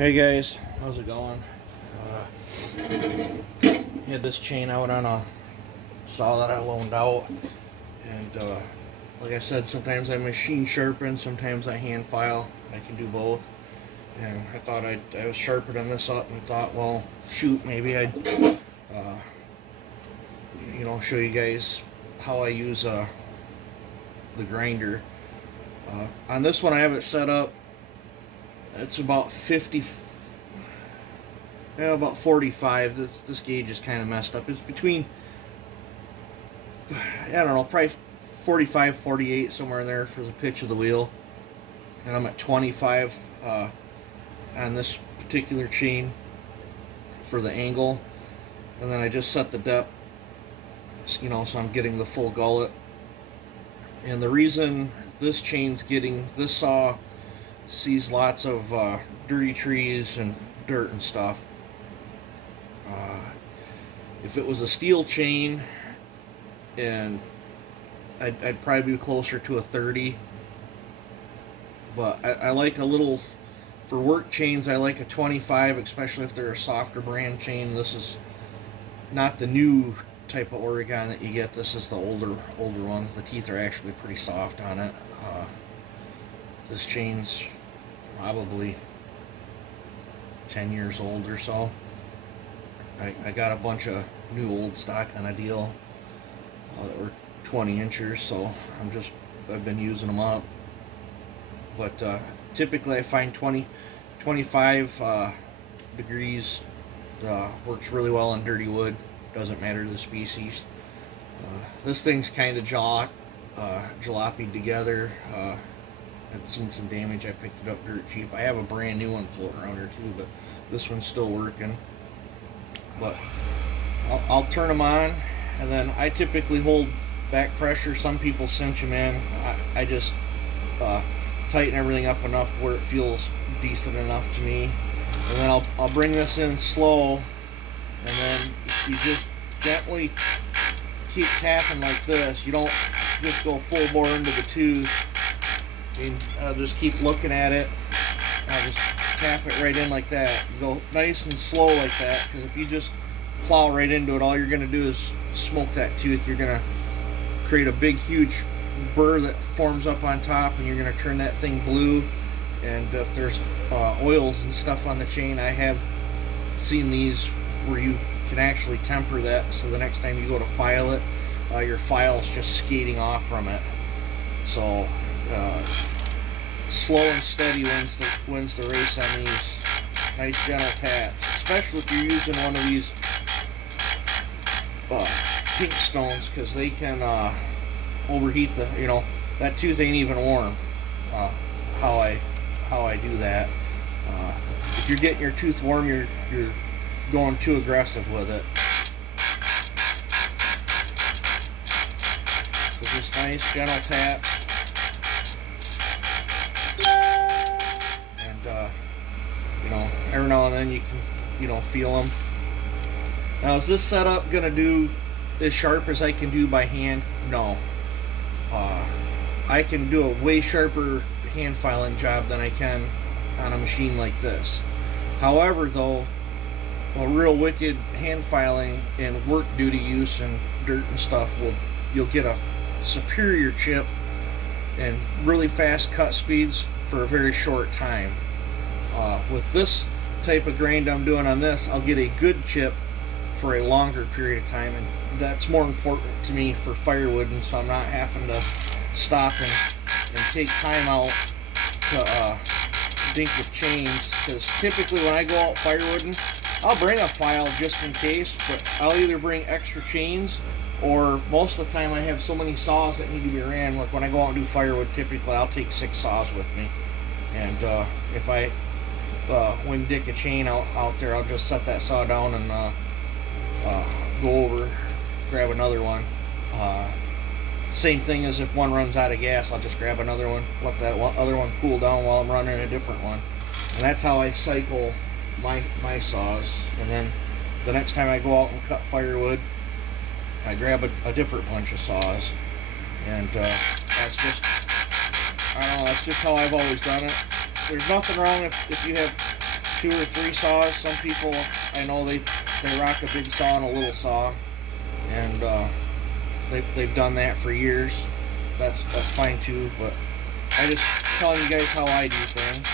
Hey guys, how's it going? Had this chain out on a saw that I loaned out, and like I said, sometimes I machine sharpen, sometimes I hand file. I can do both, and I thought I was sharpening this up and thought, well, shoot, maybe I'd show you guys how I use the grinder. On this one, I have it set up. It's about 50, about 45. This gauge is kind of messed up. It's between, I don't know, probably 45, 48, somewhere in there for the pitch of the wheel. And I'm at 25 on this particular chain for the angle. And then I just set the depth, so I'm getting the full gullet. And the reason this chain's getting, this saw sees lots of dirty trees and dirt and stuff. If it was a steel chain, and I'd probably be closer to a 30, but I like a little, for work chains, I like a 25, especially if they're a softer brand chain. This is not the new type of Oregon that you get. This is the older ones. The teeth are actually pretty soft on it. This chain's probably 10 years old or so. I got a bunch of new old stock on a deal that were 20 inches, so I've been using them up. But typically I find 25 degrees works really well on dirty wood. Doesn't matter the species. This thing's kind of jalopied together. I'd seen some damage. I picked it up dirt cheap. I have a brand new one floating around here too, but this one's still working. But I'll turn them on, and then I typically hold back pressure. Some people cinch them in. I just tighten everything up enough where it feels decent enough to me. And then I'll bring this in slow, and then you just gently keep tapping like this. You don't just go full bore into the tooth. I'll just keep looking at it. I'll just tap it right in like that. You go nice and slow like that, because if you just plow right into it, all you're going to do is smoke that tooth. You're going to create a big, huge burr that forms up on top, and you're going to turn that thing blue. And if there's oils and stuff on the chain, I have seen these where you can actually temper that, so the next time you go to file it, your file's just skating off from it. So slow and steady wins the race on these. Nice gentle taps, especially if you're using one of these pink stones, because they can overheat that tooth ain't even warm. How I do that. If you're getting your tooth warm, you're going too aggressive with it. So just nice gentle taps. Every now and then you can, feel them. Now, is this setup going to do as sharp as I can do by hand? No. I can do a way sharper hand filing job than I can on a machine like this. However, though, a real wicked hand filing and work duty use and dirt and stuff, you'll get a superior chip and really fast cut speeds for a very short time. With this type of grind I'm doing on this, I'll get a good chip for a longer period of time, and that's more important to me for firewood, and so I'm not having to stop and take time out to dink with chains, because typically when I go out firewooding, I'll bring a file just in case, but I'll either bring extra chains, or most of the time I have so many saws that need to be ran. Like when I go out and do firewood, typically I'll take 6 saws with me, and if I when dick a chain out there, I'll just set that saw down and go over, grab another one. Same thing as if one runs out of gas, I'll just grab another one, let that other one cool down while I'm running a different one. And that's how I cycle my saws. And then the next time I go out and cut firewood, I grab a different bunch of saws. And that's just, I don't know, that's just how I've always done it. There's nothing wrong if you have 2 or 3 saws. Some people, I know they rock a big saw and a little saw, and they've done that for years. That's fine too. But I just telling you guys how I do things.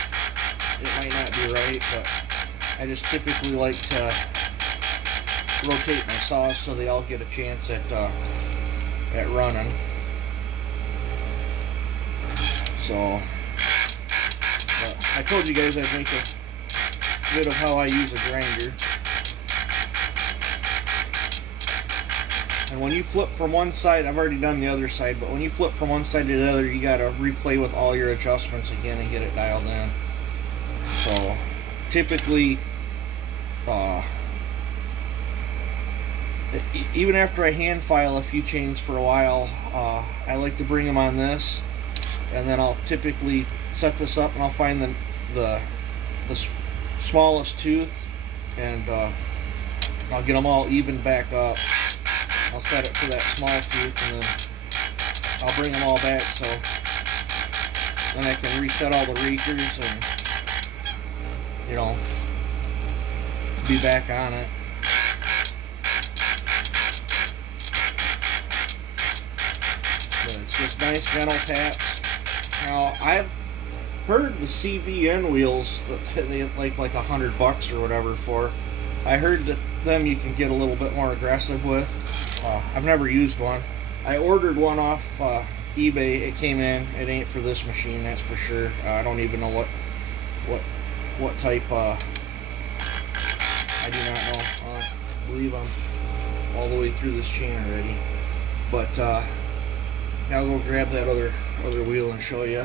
It might not be right, but I just typically like to rotate my saws so they all get a chance at running. So I told you guys I'd make a bit of how I use a grinder. And when you flip from one side, I've already done the other side, but when you flip from one side to the other, you gotta replay with all your adjustments again and get it dialed in. So typically, even after I hand file a few chains for a while, I like to bring them on this, and then I'll typically set this up and I'll find the smallest tooth, and I'll get them all evened back up. I'll set it for that small tooth, and then I'll bring them all back, so then I can reset all the rakers and, you know, be back on it. But it's just nice gentle taps. Now, I've heard the CBN wheels that they like $100 or whatever for. I heard that them you can get a little bit more aggressive with. I've never used one. I ordered one off eBay. It came in. It ain't for this machine, that's for sure. I don't even know what type. I do not know. I believe I'm all the way through this chain already. But now I'll go grab that other wheel and show you.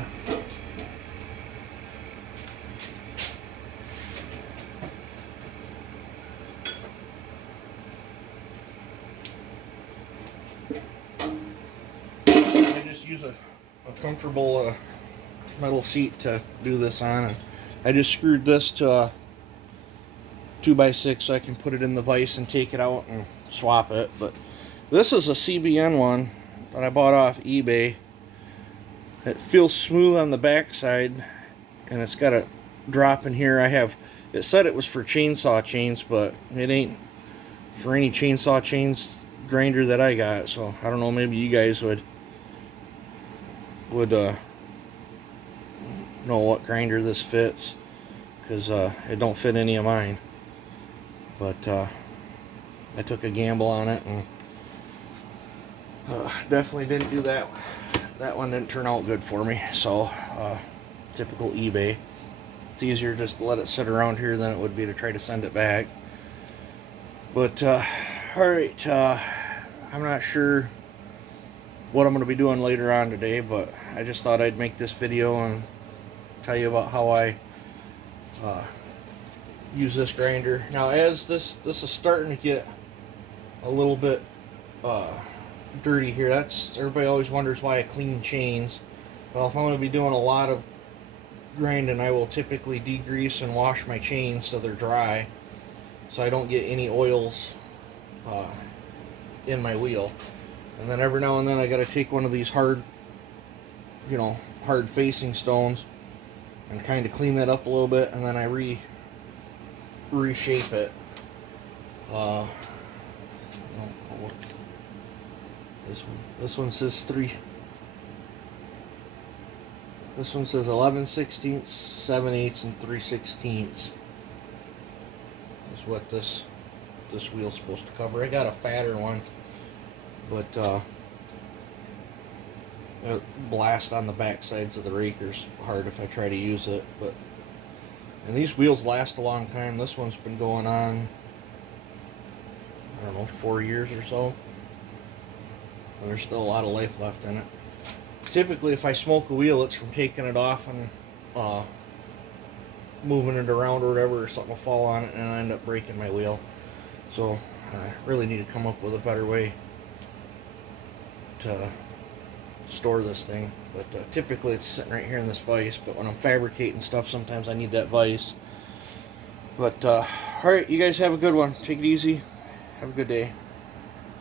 Use a comfortable metal seat to do this on, and I just screwed this to a 2x6 so I can put it in the vise and take it out and swap it. But this is a CBN one that I bought off eBay. It feels smooth on the back side, and it's got a drop in here. It said it was for chainsaw chains, but it ain't for any chainsaw chains grinder that I got. So I don't know, maybe you guys would know what grinder this fits, because it don't fit any of mine. But I took a gamble on it, and definitely didn't do that. That one didn't turn out good for me. So typical eBay. It's easier just to let it sit around here than it would be to try to send it back. But alright, I'm not sure what I'm going to be doing later on today, but I just thought I'd make this video and tell you about how I use this grinder. Now, as this is starting to get a little bit dirty here, everybody always wonders why I clean chains. Well, if I'm going to be doing a lot of grinding, I will typically degrease and wash my chains so they're dry, so I don't get any oils in my wheel. And then every now and then I got to take one of these hard facing stones and kind of clean that up a little bit, and then I reshape it. This one says 3. This one says 11/16, 7/8, and 3/16. Is what this wheel's supposed to cover. I got a fatter one, but it'll blast on the back sides of the rakers hard if I try to use it. And these wheels last a long time. This one's been going on, I don't know, 4 years or so, and there's still a lot of life left in it. Typically, if I smoke a wheel, it's from taking it off and moving it around or whatever, or something will fall on it and I end up breaking my wheel. So I really need to come up with a better way to store this thing. But typically it's sitting right here in this vise, but when I'm fabricating stuff, sometimes I need that vise. But alright, you guys have a good one. Take it easy. Have a good day.